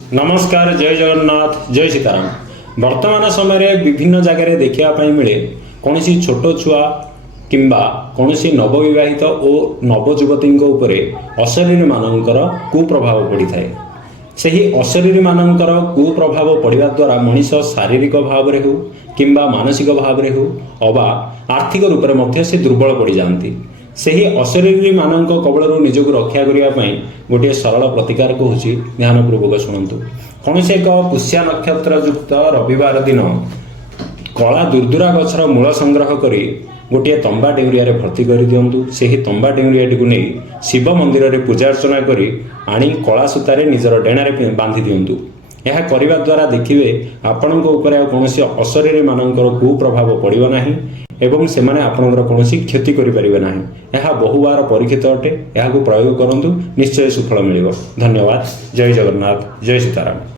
नमस्कार, जय जगन्नाथ, जय सीताराम। वर्तमान समय विभिन्न जगार देखा मिले कौन छोट छुआ किंबा कौन नवविवाहित और नवजुवती अशरीरी मानकर कुप्रभाव पड़ी थाए। सही अशरीरी मानकर कुप्रभाव पड़ा द्वारा मनीष शारीरिक भाव में हो कि मानसिक भाव में हो अबा आर्थिक रूप से दुर्बल पड़ जाती। सही अशरीरी मानक कबल निजक रक्षा करने गोटे सरल प्रतिकार कहूँ, ध्यानपूर्वक शुणु। कौन एक पुष्या नक्षत्र युक्त रविवार दिन कला दुर्दुरा गछर मूल संग्रह करी गोटे तंबा डेउरिया भर्ती कर दिंतु। से तंबा डेउरियाटी को नहीं शिव मंदिर में पूजा अर्चना करी आनी कला सूतार निजर डेणारे बांधि दिंतु। यह करने द्वारा देखिए आपण कौन अशरीरी मानकर कुप्रभाव पड़ो ना एवं से आपणकर कौन क्षति करें ना। यह बहुबार परीक्षित अटे। यह प्रयोग करूँ, निश्चय सुफल मिल। धन्यवाद। जय जगन्नाथ, जय सीताराम।